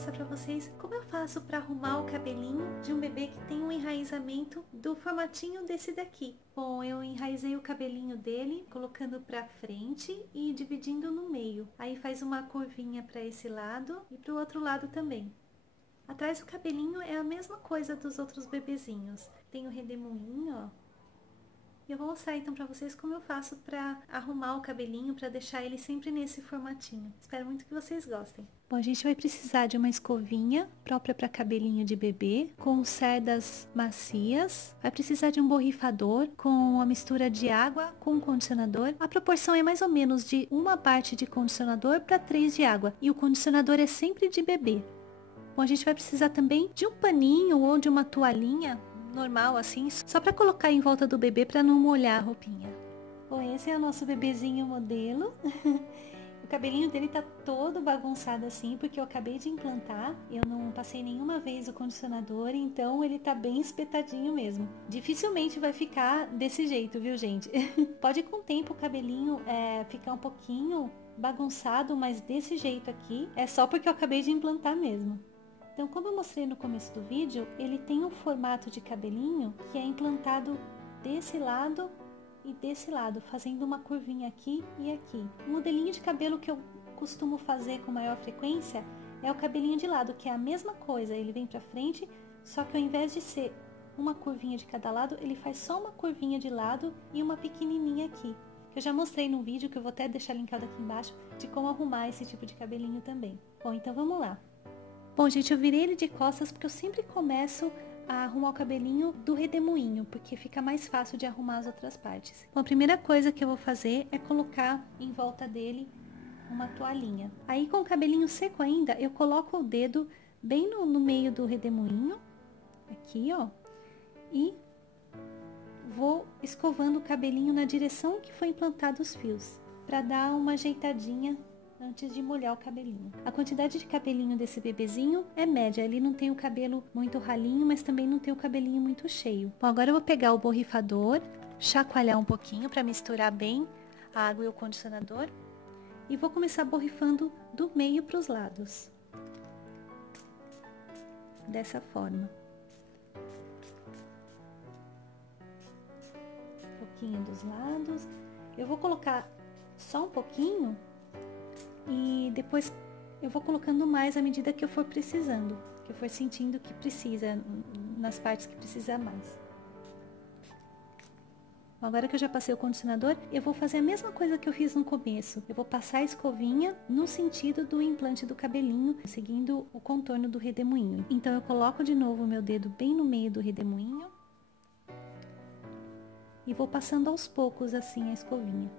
mostrar pra vocês como eu faço pra arrumar o cabelinho de um bebê que tem um enraizamento do formatinho desse daqui. Bom, eu enraizei o cabelinho dele, colocando pra frente e dividindo no meio. Aí faz uma curvinha pra esse lado e pro outro lado também. Atrás do cabelinho é a mesma coisa dos outros bebezinhos. Tem o redemoinho, ó. E eu vou mostrar então pra vocês como eu faço pra arrumar o cabelinho, pra deixar ele sempre nesse formatinho. Espero muito que vocês gostem. Bom, a gente vai precisar de uma escovinha própria para cabelinho de bebê, com cerdas macias. Vai precisar de um borrifador com uma mistura de água com condicionador. A proporção é mais ou menos de 1 parte de condicionador para 3 de água. E o condicionador é sempre de bebê. Bom, a gente vai precisar também de um paninho ou de uma toalhinha normal assim, só para colocar em volta do bebê para não molhar a roupinha. Bom, esse é o nosso bebezinho modelo. O cabelinho dele tá todo bagunçado assim, porque eu acabei de implantar. Eu não passei nenhuma vez o condicionador, então ele tá bem espetadinho mesmo. Dificilmente vai ficar desse jeito, viu, gente? Pode com o tempo o cabelinho ficar um pouquinho bagunçado, mas desse jeito aqui é só porque eu acabei de implantar mesmo. Então, como eu mostrei no começo do vídeo, ele tem um formato de cabelinho que é implantado desse lado e desse lado, fazendo uma curvinha aqui e aqui. O modelinho de cabelo que eu costumo fazer com maior frequência é o cabelinho de lado, que é a mesma coisa, ele vem pra frente, só que ao invés de ser uma curvinha de cada lado, ele faz só uma curvinha de lado e uma pequenininha aqui. Que eu já mostrei no vídeo, que eu vou até deixar linkado aqui embaixo, de como arrumar esse tipo de cabelinho também. Bom, então vamos lá. Bom, gente, eu virei ele de costas porque eu sempre começo a arrumar o cabelinho do redemoinho, porque fica mais fácil de arrumar as outras partes. Bom, a primeira coisa que eu vou fazer é colocar em volta dele uma toalhinha. Aí, com o cabelinho seco ainda, eu coloco o dedo bem no meio do redemoinho, aqui, ó, e vou escovando o cabelinho na direção que foi implantado os fios, para dar uma ajeitadinha antes de molhar o cabelinho. A quantidade de cabelinho desse bebezinho é média, ele não tem o cabelo muito ralinho, mas também não tem o cabelinho muito cheio. Bom, agora eu vou pegar o borrifador, chacoalhar um pouquinho para misturar bem a água e o condicionador e vou começar borrifando do meio para os lados. Dessa forma. Um pouquinho dos lados. Eu vou colocar só um pouquinho e depois eu vou colocando mais à medida que eu for precisando, que eu for sentindo que precisa, nas partes que precisa mais. Agora que eu já passei o condicionador, eu vou fazer a mesma coisa que eu fiz no começo. Eu vou passar a escovinha no sentido do implante do cabelinho, seguindo o contorno do redemoinho. Então eu coloco de novo o meu dedo bem no meio do redemoinho e vou passando aos poucos assim a escovinha.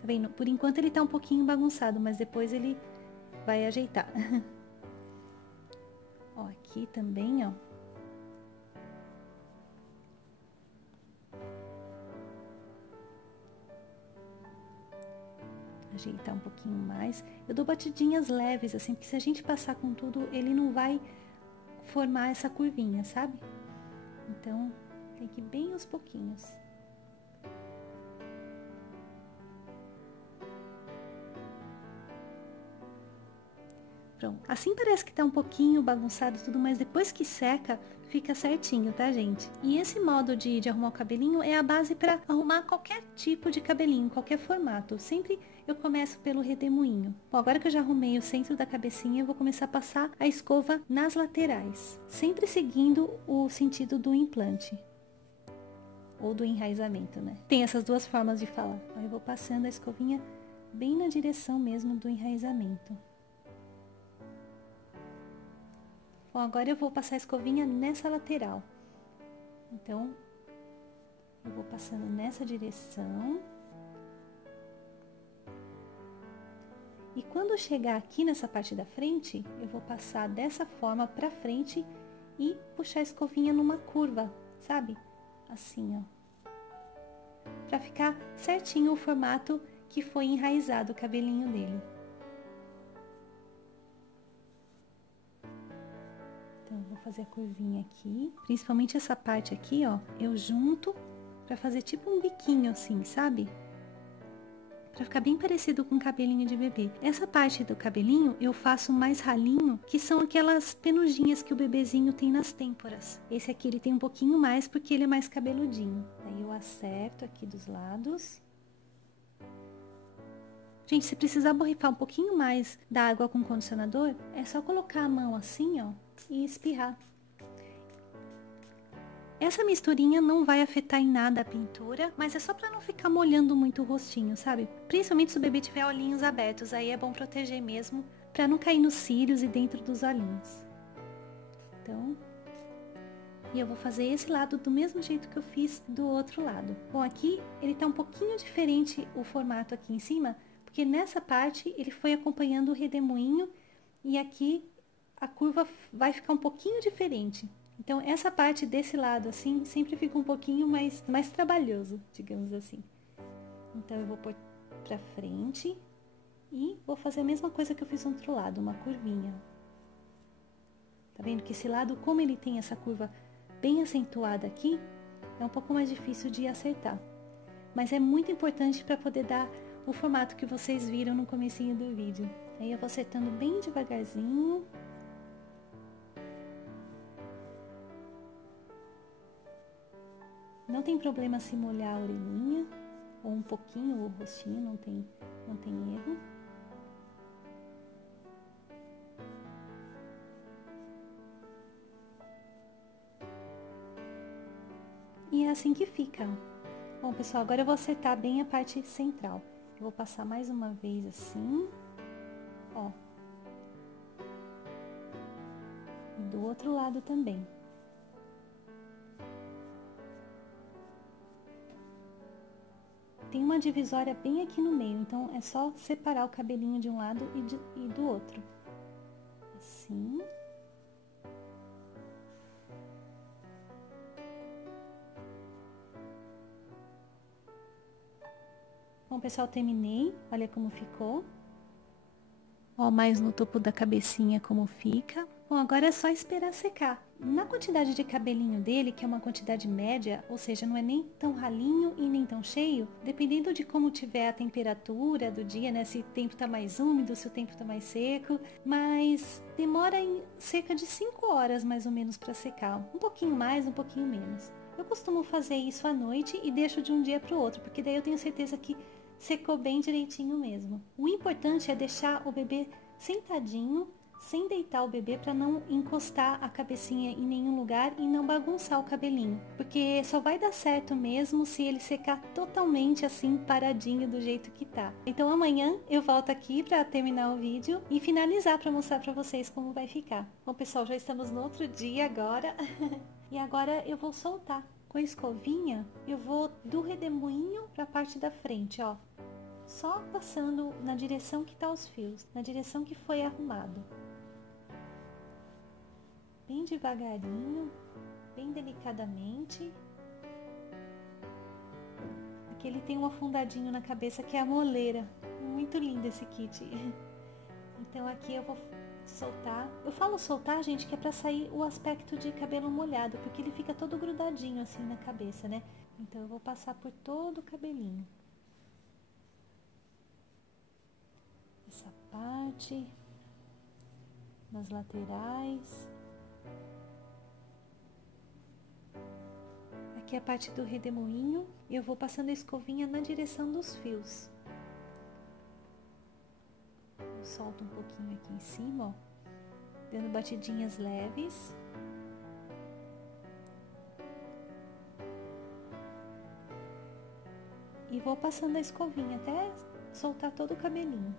Tá vendo? Por enquanto ele tá um pouquinho bagunçado, mas depois ele vai ajeitar. Ó, aqui também, ó. Ajeitar um pouquinho mais. Eu dou batidinhas leves, assim, porque se a gente passar com tudo, ele não vai formar essa curvinha, sabe? Então, tem que ir bem aos pouquinhos. Pronto. Assim parece que tá um pouquinho bagunçado e tudo, mas depois que seca, fica certinho, tá, gente? E esse modo de arrumar o cabelinho é a base para arrumar qualquer tipo de cabelinho, qualquer formato. Sempre eu começo pelo redemoinho. Bom, agora que eu já arrumei o centro da cabecinha, eu vou começar a passar a escova nas laterais, sempre seguindo o sentido do implante. Ou do enraizamento, né? Tem essas duas formas de falar. Aí eu vou passando a escovinha bem na direção mesmo do enraizamento. Bom, agora eu vou passar a escovinha nessa lateral. Então, eu vou passando nessa direção. E quando chegar aqui nessa parte da frente, eu vou passar dessa forma pra frente e puxar a escovinha numa curva, sabe? Assim, ó. Pra ficar certinho o formato que foi enraizado o cabelinho dele. Então, eu vou fazer a curvinha aqui. Principalmente essa parte aqui, ó, eu junto pra fazer tipo um biquinho assim, sabe? para ficar bem parecido com o cabelinho de bebê. Essa parte do cabelinho eu faço mais ralinho, que são aquelas penugem que o bebezinho tem nas têmporas. Esse aqui ele tem um pouquinho mais porque ele é mais cabeludinho. Aí eu acerto aqui dos lados. Gente, se precisar borrifar um pouquinho mais da água com condicionador, é só colocar a mão assim, ó, e espirrar. Essa misturinha não vai afetar em nada a pintura, mas é só para não ficar molhando muito o rostinho, sabe? Principalmente se o bebê tiver olhinhos abertos, aí é bom proteger mesmo, para não cair nos cílios e dentro dos olhinhos. Então, e eu vou fazer esse lado do mesmo jeito que eu fiz do outro lado. Bom, aqui ele tá um pouquinho diferente o formato aqui em cima, porque nessa parte ele foi acompanhando o redemoinho e aqui a curva vai ficar um pouquinho diferente. Então, essa parte desse lado, assim, sempre fica um pouquinho mais trabalhoso, digamos assim. Então, eu vou pôr pra frente e vou fazer a mesma coisa que eu fiz no outro lado, uma curvinha. Tá vendo que esse lado, como ele tem essa curva bem acentuada aqui, é um pouco mais difícil de acertar. Mas é muito importante para poder dar o formato que vocês viram no comecinho do vídeo. Aí eu vou acertando bem devagarzinho. Não tem problema se molhar a orelhinha, ou um pouquinho o rostinho, não tem erro. E é assim que fica. Bom, pessoal, agora eu vou acertar bem a parte central. Eu vou passar mais uma vez assim, ó. E do outro lado também. Tem uma divisória bem aqui no meio, então é só separar o cabelinho de um lado e do outro. Assim. Bom, pessoal, terminei. Olha como ficou. Ó, mais no topo da cabecinha como fica. Bom, agora é só esperar secar. Na quantidade de cabelinho dele, que é uma quantidade média, ou seja, não é nem tão ralinho e nem tão cheio, dependendo de como tiver a temperatura do dia, né? Se o tempo tá mais úmido, se o tempo tá mais seco, mas demora em cerca de 5 horas mais ou menos para secar. Um pouquinho mais, um pouquinho menos. Eu costumo fazer isso à noite e deixo de um dia para o outro, porque daí eu tenho certeza que secou bem direitinho mesmo. O importante é deixar o bebê sentadinho, sem deitar o bebê para não encostar a cabecinha em nenhum lugar e não bagunçar o cabelinho. Porque só vai dar certo mesmo se ele secar totalmente assim, paradinho do jeito que tá. Então amanhã eu volto aqui para terminar o vídeo e finalizar para mostrar para vocês como vai ficar. Bom, pessoal, já estamos no outro dia agora. E agora eu vou soltar. Com a escovinha, eu vou do redemoinho para a parte da frente, ó. Só passando na direção que tá os fios, na direção que foi arrumado. Bem devagarinho, bem delicadamente. Aqui ele tem um afundadinho na cabeça que é a moleira. Muito lindo esse kit. Então aqui eu vou soltar. Eu falo soltar, gente, que é pra sair o aspecto de cabelo molhado, porque ele fica todo grudadinho assim na cabeça, né? Então eu vou passar por todo o cabelinho. Essa parte, nas laterais. Aqui é a parte do redemoinho e eu vou passando a escovinha na direção dos fios. Eu solto um pouquinho aqui em cima, ó, dando batidinhas leves. E vou passando a escovinha até soltar todo o cabelinho.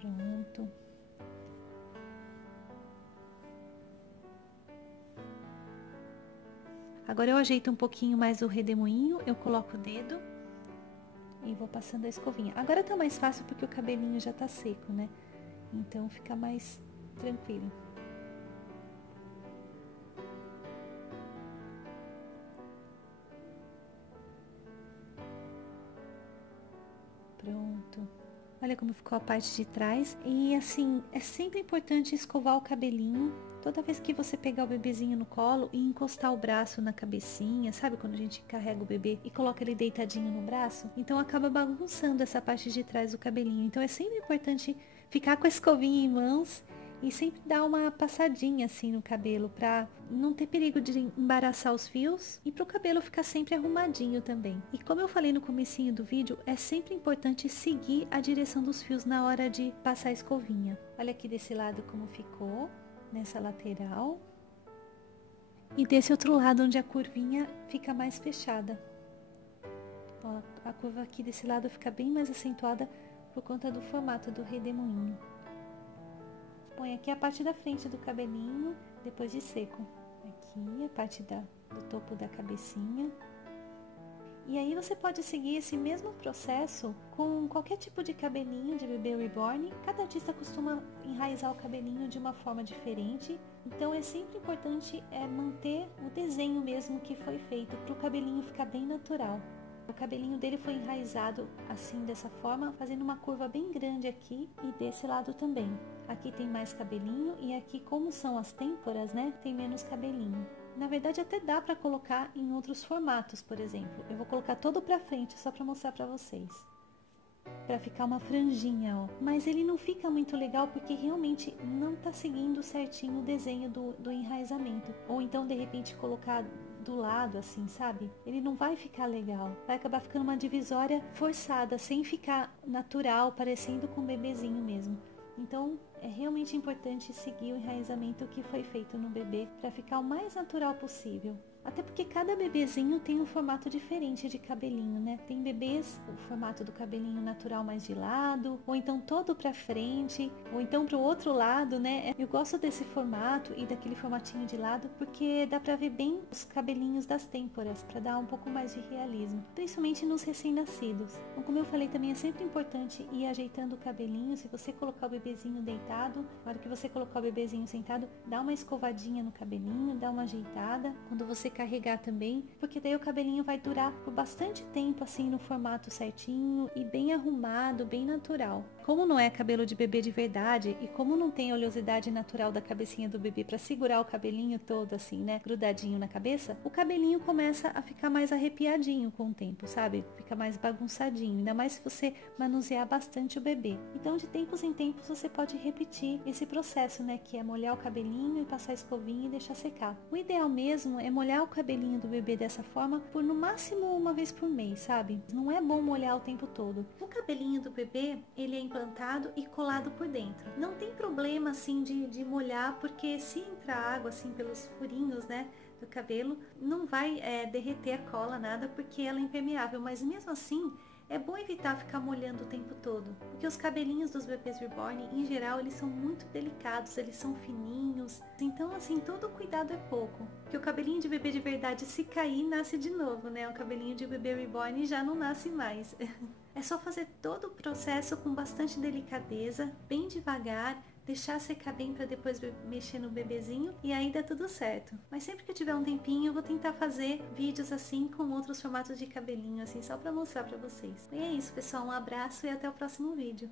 Pronto. Agora eu ajeito um pouquinho mais o redemoinho, eu coloco o dedo e vou passando a escovinha. Agora tá mais fácil porque o cabelinho já tá seco, né? Então fica mais tranquilo. Pronto. Olha como ficou a parte de trás. E assim, é sempre importante escovar o cabelinho. Toda vez que você pegar o bebezinho no colo e encostar o braço na cabecinha, sabe quando a gente carrega o bebê e coloca ele deitadinho no braço? Então acaba bagunçando essa parte de trás do cabelinho. Então é sempre importante ficar com a escovinha em mãos e sempre dar uma passadinha assim no cabelo pra não ter perigo de embaraçar os fios e pro cabelo ficar sempre arrumadinho também. E como eu falei no comecinho do vídeo, é sempre importante seguir a direção dos fios na hora de passar a escovinha. Olha aqui desse lado como ficou, nessa lateral. E desse outro lado onde a curvinha fica mais fechada. Ó, a curva aqui desse lado fica bem mais acentuada por conta do formato do redemoinho. Põe aqui a parte da frente do cabelinho, depois de seco. Aqui a parte do topo da cabecinha. E aí você pode seguir esse mesmo processo com qualquer tipo de cabelinho de bebê reborn. Cada artista costuma enraizar o cabelinho de uma forma diferente. Então é sempre importante manter o desenho mesmo que foi feito para o cabelinho ficar bem natural. O cabelinho dele foi enraizado assim, dessa forma, fazendo uma curva bem grande aqui e desse lado também. Aqui tem mais cabelinho e aqui, como são as têmporas, né, tem menos cabelinho. Na verdade, até dá pra colocar em outros formatos, por exemplo. Eu vou colocar todo pra frente, só pra mostrar pra vocês. Pra ficar uma franjinha, ó. Mas ele não fica muito legal porque realmente não tá seguindo certinho o desenho do enraizamento. Ou então, de repente, colocar do lado, assim, sabe? Ele não vai ficar legal. Vai acabar ficando uma divisória forçada, sem ficar natural, parecendo com um bebezinho mesmo. Então, é realmente importante seguir o enraizamento que foi feito no bebê para ficar o mais natural possível. Até porque cada bebezinho tem um formato diferente de cabelinho, né? Tem bebês, o formato do cabelinho natural mais de lado, ou então todo pra frente, ou então pro outro lado, né? Eu gosto desse formato e daquele formatinho de lado, porque dá pra ver bem os cabelinhos das têmporas, pra dar um pouco mais de realismo, principalmente nos recém-nascidos. Então, como eu falei, também é sempre importante ir ajeitando o cabelinho. Se você colocar o bebezinho deitado, na hora que você colocar o bebezinho sentado, dá uma escovadinha no cabelinho, dá uma ajeitada. Quando você carregar também, porque daí o cabelinho vai durar por bastante tempo assim no formato certinho e bem arrumado, bem natural. Como não é cabelo de bebê de verdade e como não tem a oleosidade natural da cabecinha do bebê para segurar o cabelinho todo assim, né, grudadinho na cabeça, o cabelinho começa a ficar mais arrepiadinho com o tempo, sabe? Fica mais bagunçadinho, ainda mais se você manusear bastante o bebê. Então, de tempos em tempos, você pode repetir esse processo, né, que é molhar o cabelinho e passar a escovinha e deixar secar. O ideal mesmo é molhar o cabelinho do bebê dessa forma por no máximo uma vez por mês, sabe? Não é bom molhar o tempo todo. O cabelinho do bebê, ele é implantado e colado por dentro. Não tem problema assim de molhar, porque se entrar água assim pelos furinhos, né, do cabelo, não vai derreter a cola, nada, porque ela é impermeável, mas mesmo assim é bom evitar ficar molhando o tempo todo, porque os cabelinhos dos bebês reborn, em geral, eles são muito delicados, eles são fininhos, então assim, todo cuidado é pouco, porque o cabelinho de bebê de verdade, se cair, nasce de novo, né? O cabelinho de bebê reborn já não nasce mais. É só fazer todo o processo com bastante delicadeza, bem devagar, deixar secar bem para depois mexer no bebezinho e aí dá tudo certo. Mas sempre que eu tiver um tempinho eu vou tentar fazer vídeos assim com outros formatos de cabelinho assim, só para mostrar para vocês. E é isso, pessoal, um abraço e até o próximo vídeo.